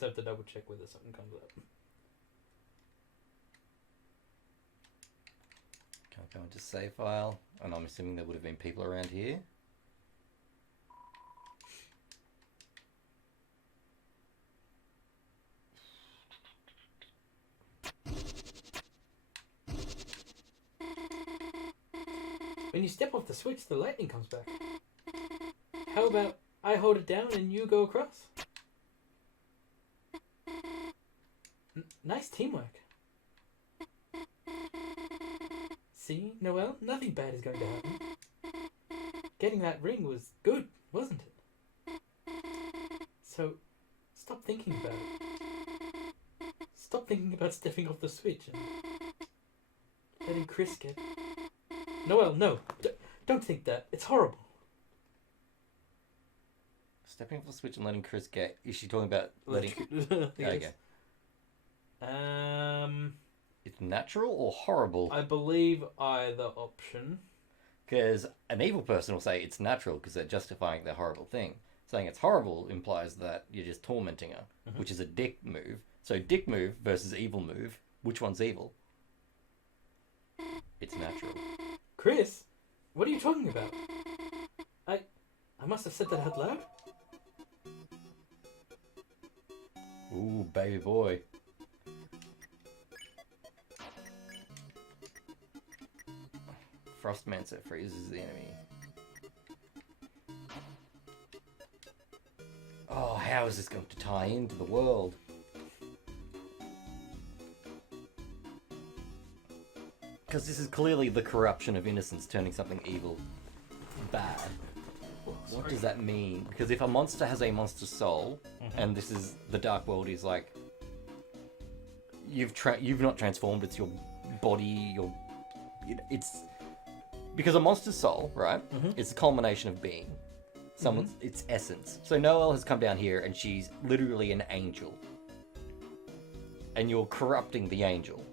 because I have to double check whether something comes up. Can't go into save file, and I'm assuming there would have been people around here. When you step off the switch, the lightning comes back. How about I hold it down and you go across? Nice teamwork. See, Noelle, nothing bad is going to happen. Getting that ring was good, wasn't it? So, stop thinking about it. Stop thinking about stepping off the switch and letting Chris get... Noelle, no. Don't think that. It's horrible. Stepping off the switch and letting Chris get... Is she talking about letting... Yes. Okay. It's natural or horrible? I believe either option. Because an evil person will say it's natural because they're justifying their horrible thing. Saying it's horrible implies that you're just tormenting her, which is a dick move. So dick move versus evil move, which one's evil? It's natural. Chris, what are you talking about? I must have said that out loud. Ooh, baby boy. Frostmancer freezes the enemy. Oh, how is this going to tie into the world? Because this is clearly the corruption of innocence turning something evil bad. What does that mean? Because if a monster has a monster soul, and this is the Dark World is like you've not transformed, it's your body, it's because a monster's soul, right? It's a culmination of being. Someone's its essence. So Noelle has come down here and she's literally an angel. And you're corrupting the angel.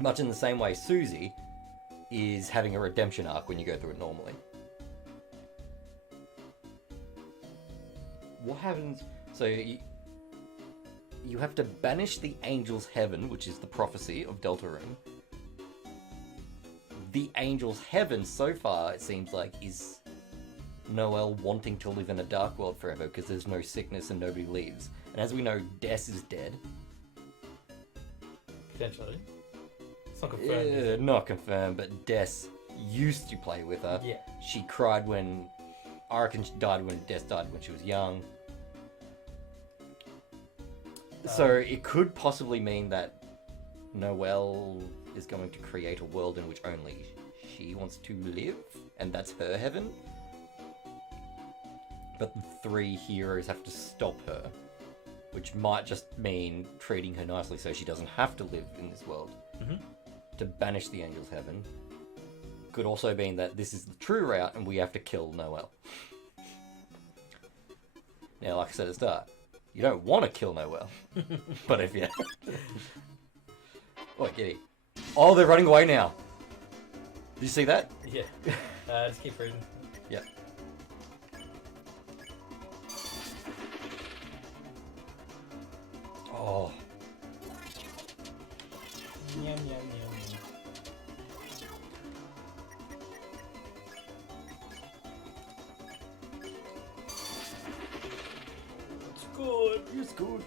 Much in the same way Susie is having a redemption arc when you go through it normally. What happens... So you have to banish the angel's heaven, which is the prophecy of Deltarune. The angel's heaven, so far, it seems like, is Noelle wanting to live in a dark world forever because there's no sickness and nobody leaves. And as we know, Des is dead. Potentially. It's not confirmed. Yeah, not confirmed, but Des used to play with her. Yeah. She cried when... I reckon she died when Des died when she was young. So it could possibly mean that Noelle is going to create a world in which only she wants to live, and that's her heaven. But the three heroes have to stop her, which might just mean treating her nicely so she doesn't have to live in this world. To banish the angel's heaven. Could also mean that this is the true route and we have to kill Noelle. Now, like I said at the start, you don't want to kill Noelle. But if you... Oh, Giddy. Oh, they're running away now. Did you see that? Yeah. Just keep reading. Yep. Oh. Yum, yum, yum. It's good. It's good.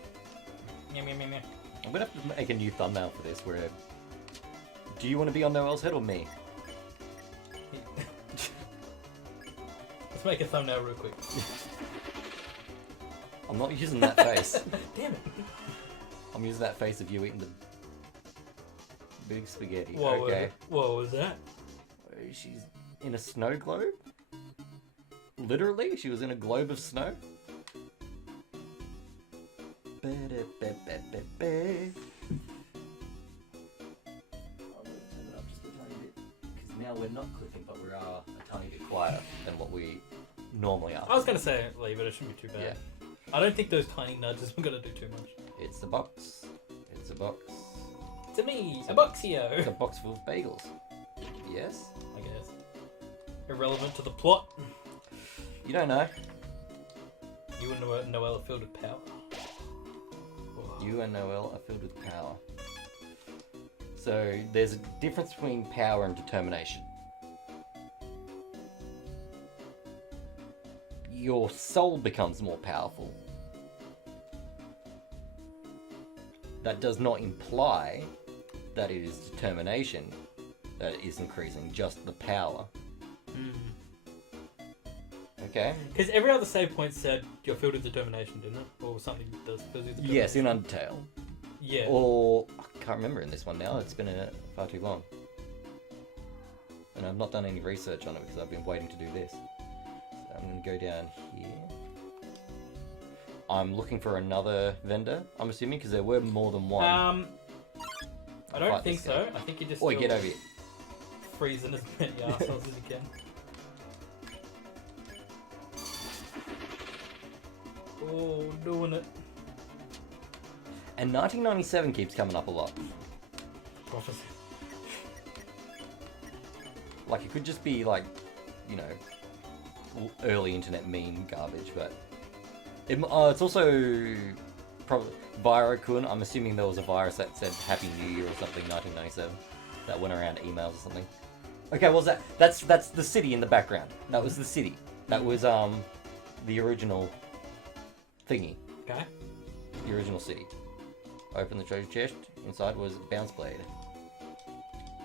Yum, yum, yum, yum. I'm gonna have to make a new thumbnail for this where... Do you want to be on Noelle's head or me? Let's make a thumbnail real quick. I'm not using that face. Damn it. I'm using that face of you eating the big spaghetti. What okay. What was that? She's in a snow globe? Literally? She was in a globe of snow? I'm going to turn it up just a tiny bit. Because now we're not clicking, but we are a tiny bit quieter than what we normally are. I was going to say leave it, it shouldn't be too bad. Yeah. I don't think those tiny nudges are going to do too much. It's a box. It's a box. It's a me, a boxio. It's a box full of bagels. Yes? I guess. Irrelevant to the plot. You don't know. You You and Noelle are filled with power. Whoa. You and Noelle are filled with power. So there's a difference between power and determination. Your soul becomes more powerful. That does not imply that it is determination that is increasing, just the power. Okay? Because every other save point said you're filled with determination, didn't it? Or something that does fill you with determination. Yes, in Undertale. Yeah. Or, I can't remember in this one now, it's been far too long. And I've not done any research on it because I've been waiting to do this. So I'm going to go down here. I'm looking for another vendor, I'm assuming, because there were more than one. I don't think so. I think you just get over here. Freezing as many assholes as you can. Oh, doing it. And 1997 keeps coming up a lot. Prophecy. Like, it could just be, like, you know, early internet meme garbage, but... it's also... probably Virokun. I'm assuming there was a virus that said Happy New Year or something, 1997. That went around emails or something. Okay, well, that's the city in the background. That was the city. That was, the original thingy. Okay. The original city. Open the treasure chest. Inside was a bounce blade.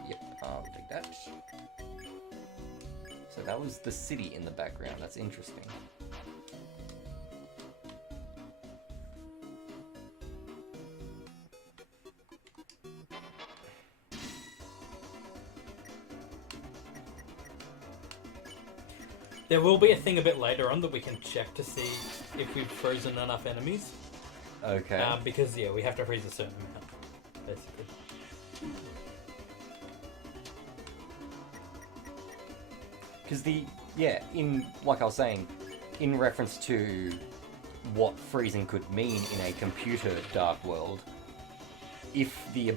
Yep, I'll take that. So that was the city in the background. That's interesting. There will be a thing a bit later on that we can check to see if we've frozen enough enemies. Okay. Because, yeah, we have to freeze a certain amount, basically. Because like I was saying, in reference to what freezing could mean in a computer dark world, if the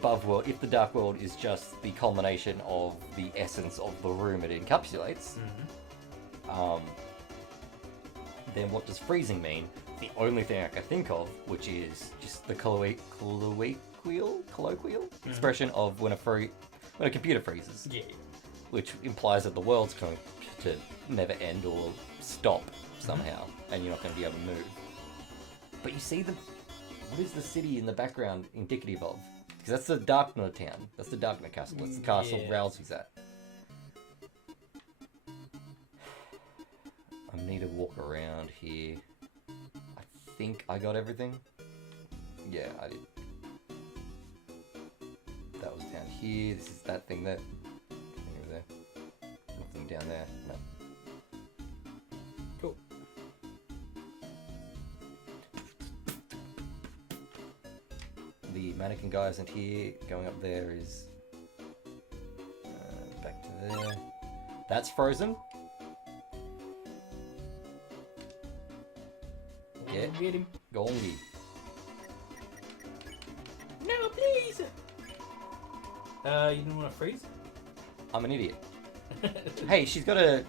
dark world is just the culmination of the essence of the room it encapsulates, then what does freezing mean? The only thing I can think of, which is just the colloquial expression of when a computer freezes. Yeah. Which implies that the world's going to never end or stop somehow, and you're not going to be able to move. But you see what is the city in the background indicative of? Because that's the Darkner town. That's the Darkner castle. That's the castle Ralsei's at. I need to walk around here. I think I got everything. Yeah, I did. That was down here. This is that thing there. Nothing over there. Nothing down there. No. Cool. The mannequin guy isn't here. Going up there is... back to there. That's frozen. Yeah. Get him. Gongi. No, please! You didn't want to freeze? I'm an idiot. Hey, she's got a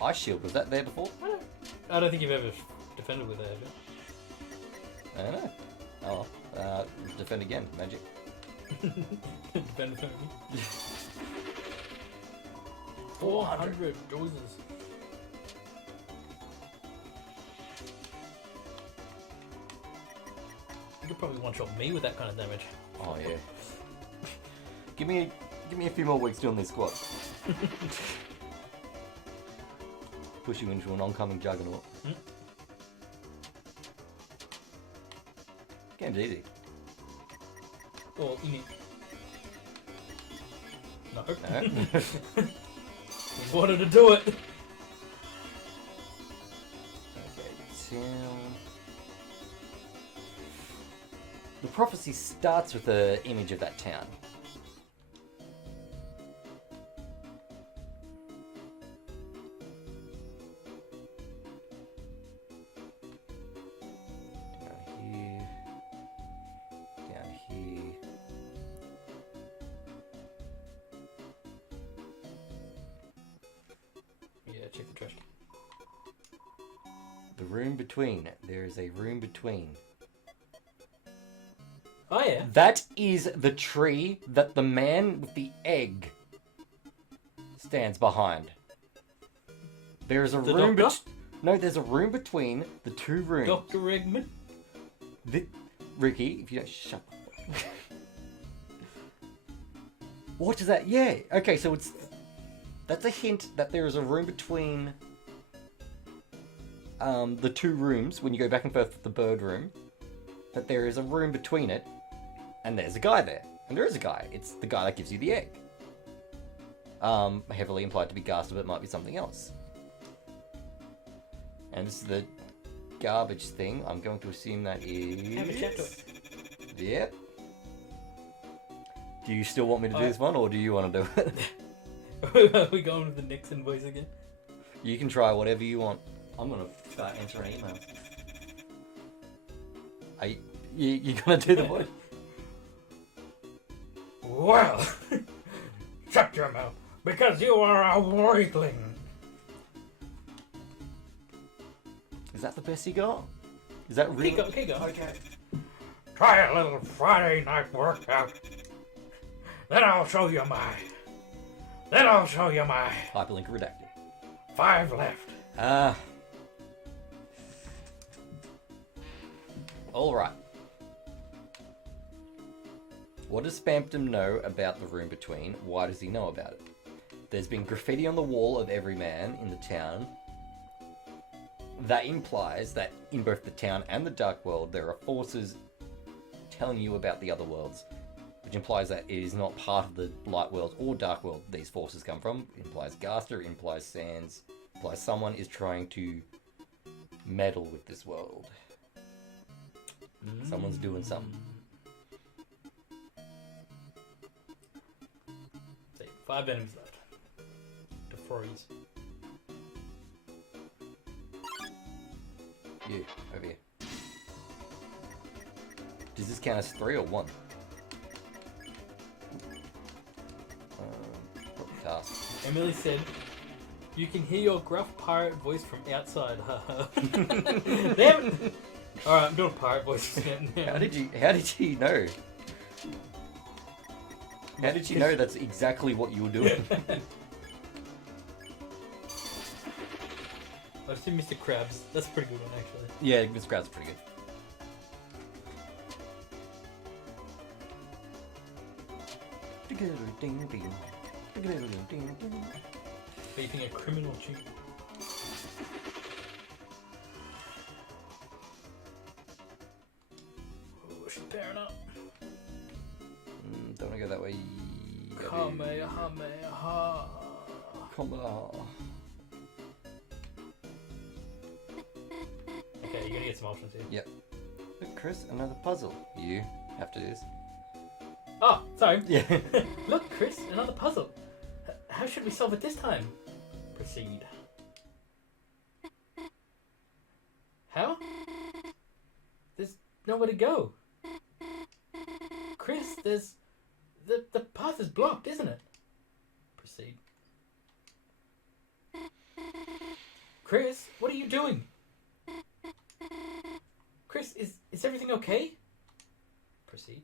ice shield. Was that there before? I don't think you've ever defended with that, have you? I don't know. Oh, defend again. Magic. Defend with me. 400 doses. You could probably one-shot me with that kind of damage. Oh yeah. Give me a few more weeks doing this squat. Push you into an oncoming juggernaut. Game's easy. Well, you need... No. No. He wanted to do it. Okay, town. The prophecy starts with an image of that town. Down here. Yeah, check the trash can. The room between. There is a room between. Oh, yeah. That is the tree that the man with the egg stands behind. There is a The room doctor? No, there's a room between the two rooms. Dr. Eggman? Ricky, if you don't shut the fuck. What is that? Yeah. Okay, so that's a hint that there is a room between the two rooms when you go back and forth to the bird room. That there is a room between it, and there's a guy there. And there is a guy. It's the guy that gives you the egg. Heavily implied to be Gaster, but it might be something else. And this is the garbage thing. I'm going to assume that is... Have a chat to it. Yep. Do you still want me to do this one, or do you want to do it? Are we going with the Nixon voice again? You can try whatever you want. I'm going to start answering emails. You going to do the voice? Well, shut your mouth, because you are a weakling. Is that the best you got? Is that really... Keep going. Okay. Try a little Friday night workout. Then I'll show you my... Hyperlink redacted. 5 left. Alright. What does Spampton know about the room between? Why does he know about it? There's been graffiti on the wall of every man in the town. That implies that in both the town and the dark world, there are forces telling you about the other worlds, which implies that it is not part of the light world or dark world these forces come from. It implies Gaster, it implies Sans, it implies someone is trying to meddle with this world. Someone's doing something. See, 5 enemies left. To freeze. You, over here. Does this count as 3 or 1? Probably task. Emily said, "You can hear your gruff pirate voice from outside." Damn. All right, I'm doing pirate voice now. How did you know? How did you know that's exactly what you were doing? I've seen Mr. Krabs. That's a pretty good one, actually. Yeah, Mr. Krabs is pretty good. Beeping a criminal tune. Oh, she's pairing up. Don't want to go that way. Kamehameha. Come on. Okay, you're gonna get some options here. Yep. Look, Chris, another puzzle. You have to do this. Oh, sorry. Yeah. Look, Chris, another puzzle. How should we solve it this time? Proceed. How? There's nowhere to go. Chris, there's... The path is blocked, isn't it? Proceed. Chris, what are you doing? Chris, is everything okay? Proceed.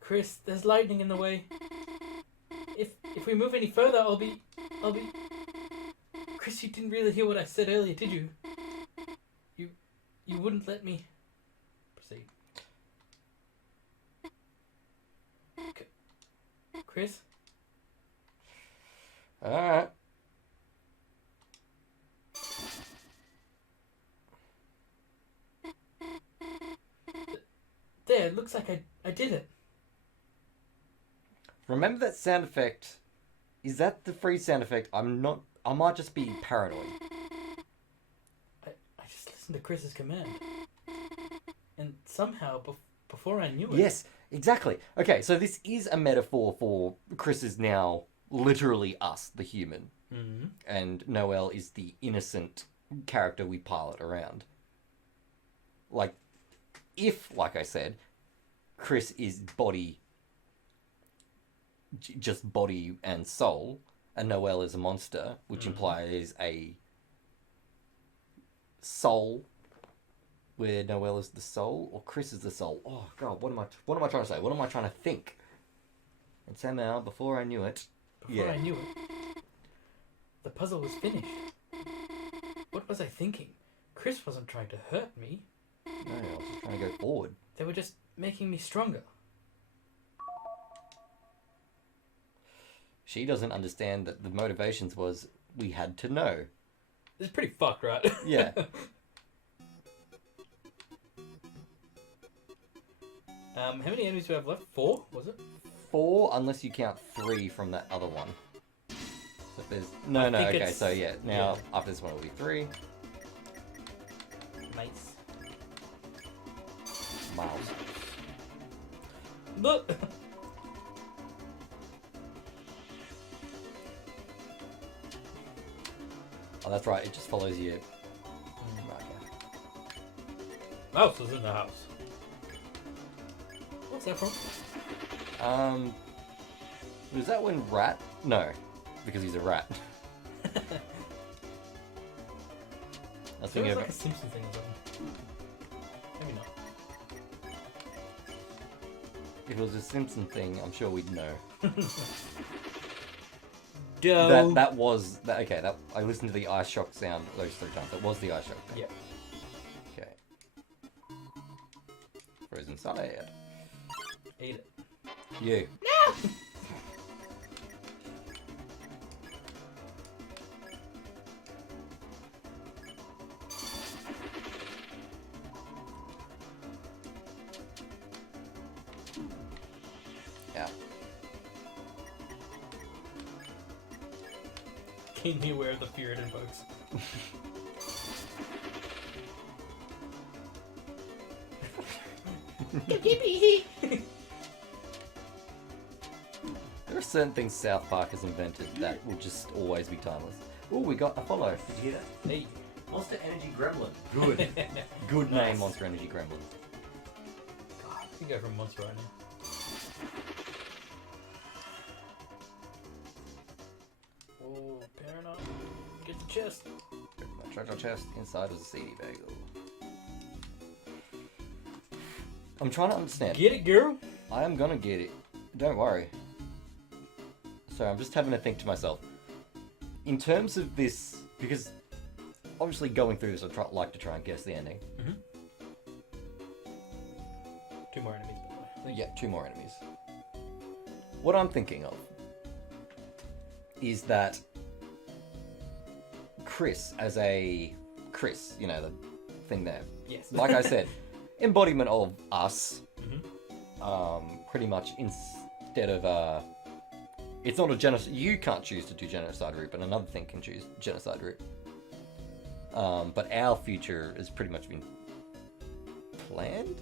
Chris, there's lightning in the way. If we move any further, I'll be... Chris, you didn't really hear what I said earlier, did you? You wouldn't let me... Proceed. Chris? Alright. There, it looks like I did it. Remember that sound effect? Is that the freeze sound effect? I might just be paranoid. I just listened to Chris's command. And somehow, before I knew it... Yes, exactly. Okay, so this is a metaphor for Chris is now literally us, the human. Mm-hmm. And Noelle is the innocent character we pilot around. Like, if, like I said, Chris is body, just body and soul, and Noelle is a monster, which implies a soul, where Noelle is the soul, or Chris is the soul. Oh god, what am I trying to say? What am I trying to think? And somehow, before I knew it, I knew it, the puzzle was finished. What was I thinking? Chris wasn't trying to hurt me. No, I was just trying to go forward. They were just making me stronger. She doesn't understand that the motivations was we had to know. It's pretty fucked, right? Yeah. How many enemies do we have left? 4, was it? 4, unless you count 3 from that other one. So there's okay. So yeah, now after this one will be 3. Nice. Miles. Look. Oh, that's right. It just follows you. Mouse is in the house. What's that from? Was that when Rat? No, because he's a rat. I was thinking It was of like a Simpson thing or something. Maybe not. if it was a Simpson thing, I'm sure we'd know. Doe. That was that. Okay, that I listened to the ice shock sound those 3 times. That was the ice shock. Yeah. Okay. Frozen salad. Eat it. You. No! Yeah. Keenly aware of the fear it invokes. There are certain things South Park has invented that will just always be timeless. Oh, we got a follow. Did you hear that? Hey. Monster Energy Gremlin. Good. Good Nice. name, Monster Energy Gremlin. God, I can go for monster right now. Oh, parent up. Get the chest. My treasure chest inside is a CD bag. I'm trying to understand. Get it, girl. I am gonna get it. Don't worry. So I'm just having to think to myself. In terms of this, because obviously going through this, I like to try and guess the ending. Mm-hmm. 2 more enemies, by the way. Yeah, 2 more enemies. What I'm thinking of is that Chris, you know, the thing there. Yes. Like I said, embodiment of us. Mm-hmm. Pretty much instead of it's not a genocide. You can't choose to do genocide route, but another thing can choose genocide route. But our future has pretty much been planned,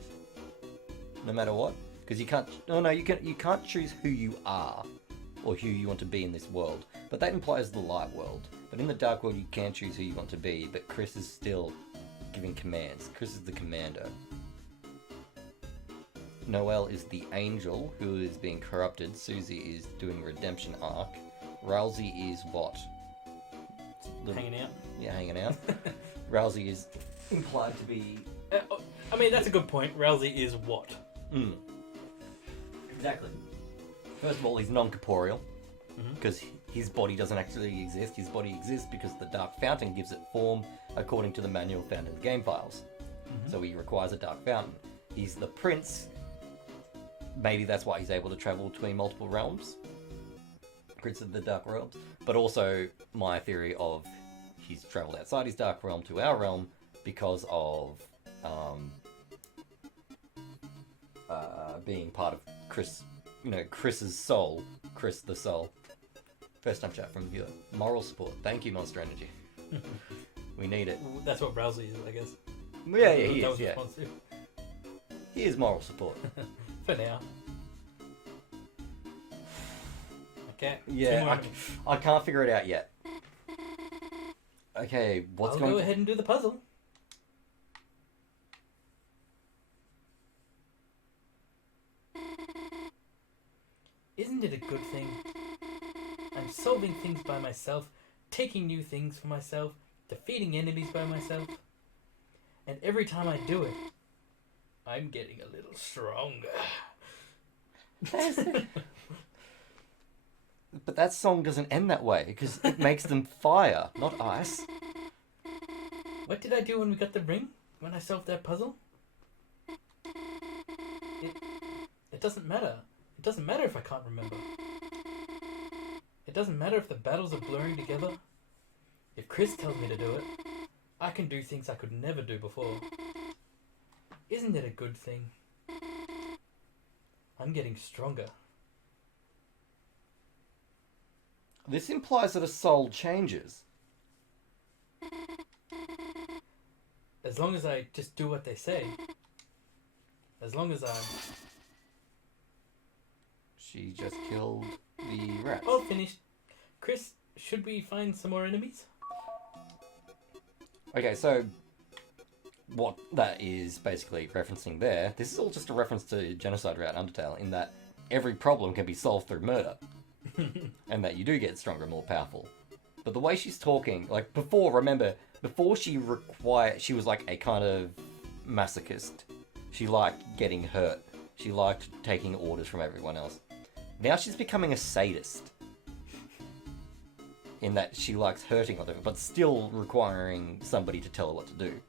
no matter what. Because you can't. No, you can't choose who you are or who you want to be in this world. But that implies the light world. But in the dark world, you can choose who you want to be. But Chris is still giving commands. Chris is the commander. Noelle is the angel who is being corrupted. Susie is doing a redemption arc. Rousey is what? Hanging out. Yeah, hanging out. Rousey is implied to be... I mean, that's a good point. Rousey is what? Exactly. First of all, he's non-corporeal. Mm-hmm. Because his body doesn't actually exist. His body exists because the Dark Fountain gives it form according to the manual found in the game files. Mm-hmm. So he requires a Dark Fountain. He's the prince. Maybe that's why he's able to travel between multiple realms. Prince of the Dark Realms. But also my theory of he's traveled outside his Dark Realm to our realm because of being part of Chris's soul. Chris the soul. First time chat from the viewer. Moral support. Thank you, Monster Energy. We need it. That's what Rousey is, I guess. Yeah, he That is, was yeah. responsive. He is moral support. For now. Okay. Yeah, I can't figure it out yet. Okay, what's I'll going go ahead and do the puzzle. Isn't it a good thing I'm solving things by myself, taking new things for myself, defeating enemies by myself. And every time I do it, I'm getting a little stronger. But that song doesn't end that way, because it makes them fire, not ice. What did I do when we got the ring? When I solved that puzzle? It doesn't matter. It doesn't matter if I can't remember. It doesn't matter if the battles are blurring together. If Chris tells me to do it, I can do things I could never do before. Isn't it a good thing? I'm getting stronger. This implies that a soul changes. As long as I just do what they say. As long as I... She just killed the rats. Oh, finished. Chris, should we find some more enemies? Okay, so what that is basically referencing there, this is all just a reference to Genocide throughout Undertale, in that every problem can be solved through murder. And that you do get stronger and more powerful. But the way she's talking, like before, remember, before she was like a kind of masochist. She liked getting hurt. She liked taking orders from everyone else. Now she's becoming a sadist. In that she likes hurting other people, but still requiring somebody to tell her what to do.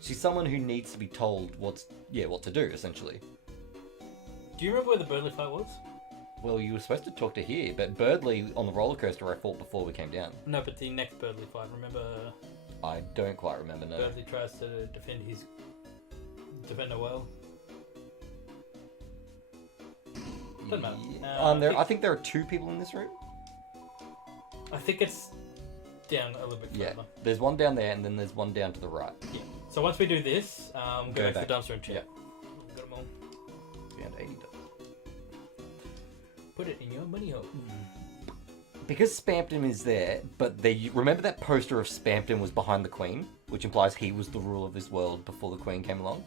She's someone who needs to be told what to do, essentially. Do you remember where the Birdley fight was? Well, you were supposed to talk to here, but Birdley on the roller coaster I fought before we came down. No, but the next Birdley fight, remember? I don't quite remember, no. Birdley tries to defend Noel. Doesn't matter. I think there are two people in this room. I think it's down a little bit further. Yeah, there's one down there, and then there's one down to the right. Yeah. So once we do this, go back to the dumpster and check. Yeah. Got them all. $380. Put it in your money hole. Because Spampton is there, but remember that poster of Spampton was behind the Queen, which implies he was the ruler of this world before the Queen came along.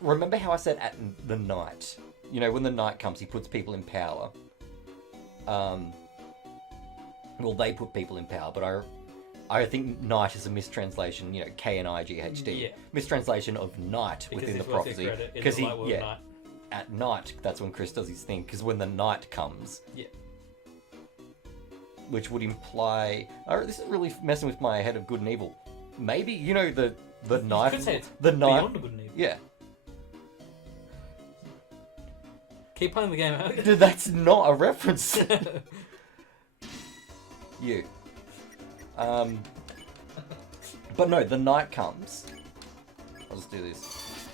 Remember how I said at the night? You know, when the night comes, he puts people in power. Well, they put people in power, but I think night is a mistranslation. You know, K-N-I-G-H-T. Yeah. Mistranslation of night within the prophecy. Because night. At night, that's when Chris does his thing. Because when the night comes. Yeah. Which would imply. Oh, this is really messing with my head of good and evil. Maybe the night. You could say it's the night. beyond good and evil. Yeah. Keep playing the game out. Dude, that's not a reference. You. But no, the night comes. I'll just do this.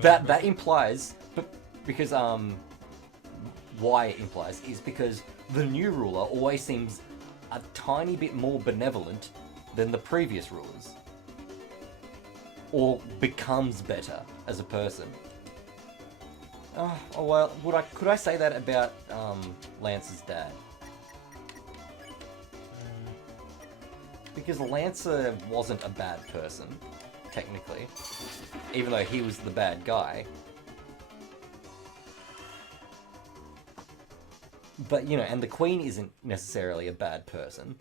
That implies, but because why it implies is because the new ruler always seems a tiny bit more benevolent than the previous rulers, or becomes better as a person. Oh well, could I say that about Lance's dad? Because Lancer wasn't a bad person, technically, even though he was the bad guy. But and the Queen isn't necessarily a bad person.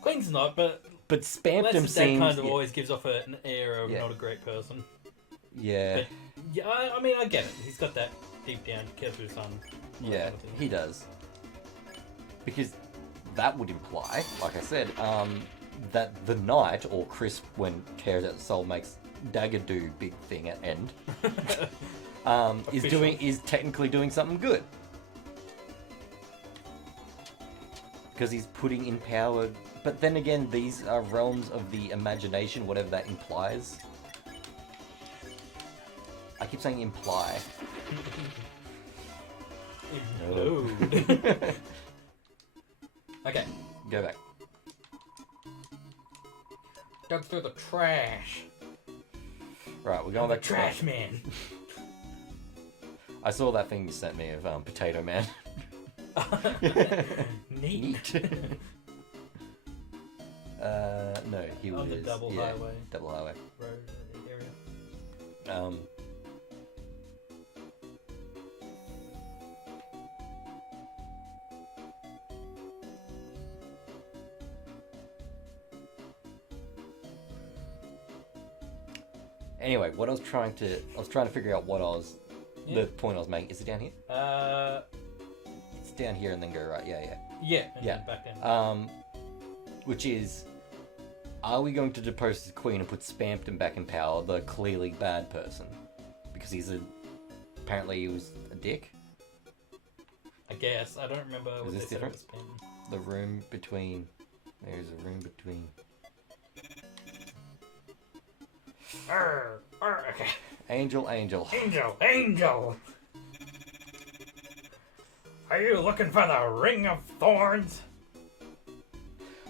Queen's not, but Spampton Lance's dad seems kind of always gives off an air of Yeah. not a great person. Yeah. But, yeah, I mean, I get it. He's got that deep down, cares for his son. Yeah, he does. Because that would imply, like I said, that the Knight, or Chris, when Tears Out the Soul makes Dagger do big thing at end, is technically doing something good. Because he's putting in power. But then again, these are realms of the imagination, whatever that implies. I keep saying imply. Implode. Okay. Go back. Dug through the trash. Right, we're going back to Trash man. I saw that thing you sent me of Potato Man. Neat. No, he was on the double highway. Double highway. Road area. Anyway, what I was trying to figure out the point I was making. Is it down here? It's down here and then go right. Yeah. And then back down. Which is, are we going to depose the Queen and put Spampton back in power, the clearly bad person? Because apparently he was a dick? I guess. I don't remember what this they different? said it was been. The room between... There's a room between... Okay. Angel. Angel! Are you looking for the Ring of Thorns?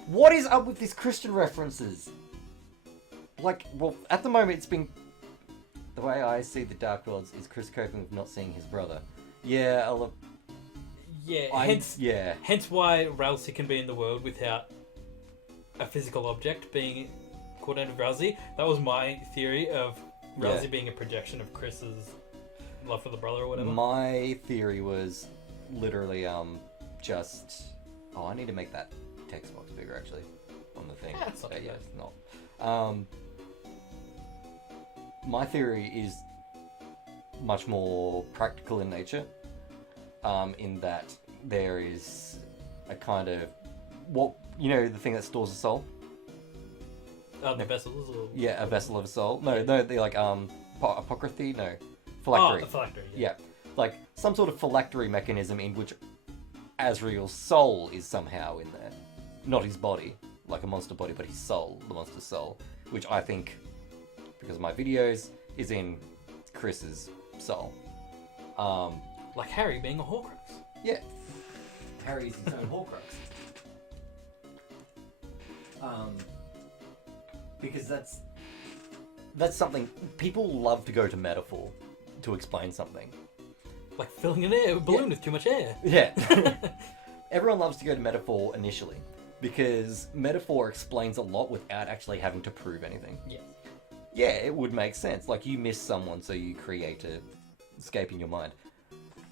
What is up with these Christian references? Like, well, at the moment it's been... The way I see the Dark Lords is Chris coping with not seeing his brother. Yeah, hence why Ralsei can be in the world without a physical object being coordinated with Ralsei. That was my theory of Ralsei being a projection of Chris's love for the brother or whatever. My theory was literally just... Oh, I need to make that text box bigger actually on the thing. That's not it's not. My theory is much more practical in nature, in that there is a kind of the thing that stores a soul. The vessels? Or... Yeah, a vessel of a soul. No, they're like apocryphy. No, phylactery. Oh, a phylactery. Yeah, like some sort of phylactery mechanism in which Azrael's soul is somehow in there, not his body, like a monster body, but his soul, the monster's soul, which I think, because of my videos, is in Chris's soul. Like Harry being a Horcrux. Yeah. Harry's his own Horcrux. Because that's something people love to go to metaphor to explain something. Like filling an air balloon with too much air. Yeah. Everyone loves to go to metaphor initially because metaphor explains a lot without actually having to prove anything. Yes. Yeah, it would make sense. Like, you miss someone, so you create a escape in your mind.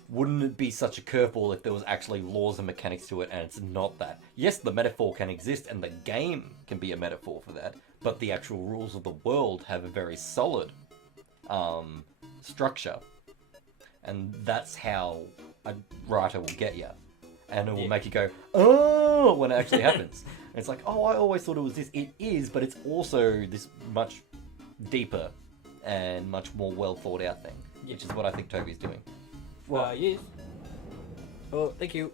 Wouldn't it be such a curveball if there was actually laws and mechanics to it, and it's not that? Yes, the metaphor can exist, and the game can be a metaphor for that, but the actual rules of the world have a very solid structure. And that's how a writer will get you. And it will make you go, oh, when it actually happens. And it's like, oh, I always thought it was this. It is, but it's also this much deeper and much more well thought out thing, which is what I think Toby's doing. Well, yes. Oh, thank you.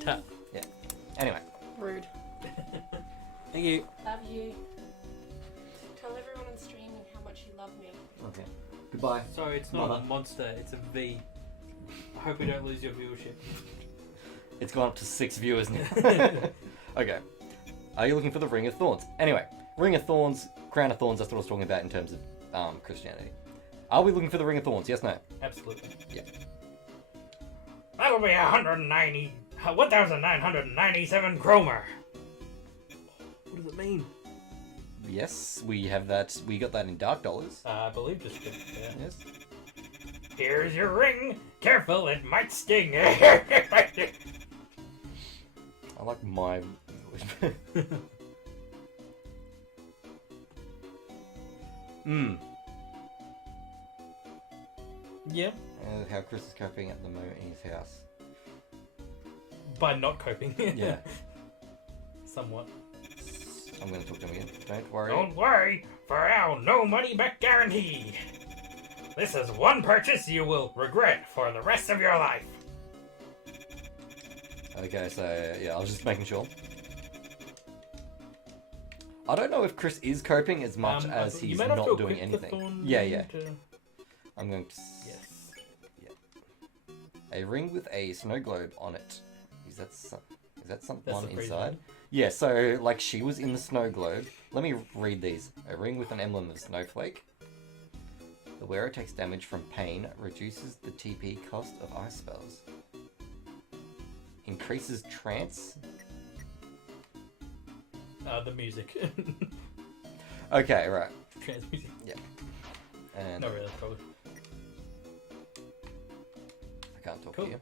Tap. Yeah. Anyway. Rude. Thank you. Love you. Tell everyone on streaming how much you love me. Okay. Goodbye. Sorry, it's not a monster, it's a V. I hope we don't lose your viewership. It's gone up to 6 viewers now. Okay. Are you looking for the Ring of Thorns? Anyway, Ring of Thorns, Crown of Thorns, that's what I was talking about in terms of Christianity. Are we looking for the Ring of Thorns? Yes, no? Absolutely. Yeah. That'll be 1,997 Cromer. What does it mean? Yes, we have that. We got that in Dark Dollars. I believe just yeah. Yes. Here's your ring. Careful, it might sting. I like my... Yeah. How Chris is coping at the moment in his house. By not coping. Yeah. Somewhat. I'm going to talk to him again. Don't worry. Don't worry, for our no money back guarantee. This is one purchase you will regret for the rest of your life. Okay, so yeah, I was just making sure. I don't know if Chris is coping as much as he's not doing anything. Yeah. I'm going to... Yes. Yeah. A ring with a snow globe on it. Is that someone inside? Yeah, so, like, she was in the snow globe. Let me read these. A ring with an emblem of snowflake. The wearer takes damage from pain, reduces the TP cost of ice spells. Increases trance. The music. Okay, right. Trance music. Yeah. And Not really, probably. I can't talk Cool. to you.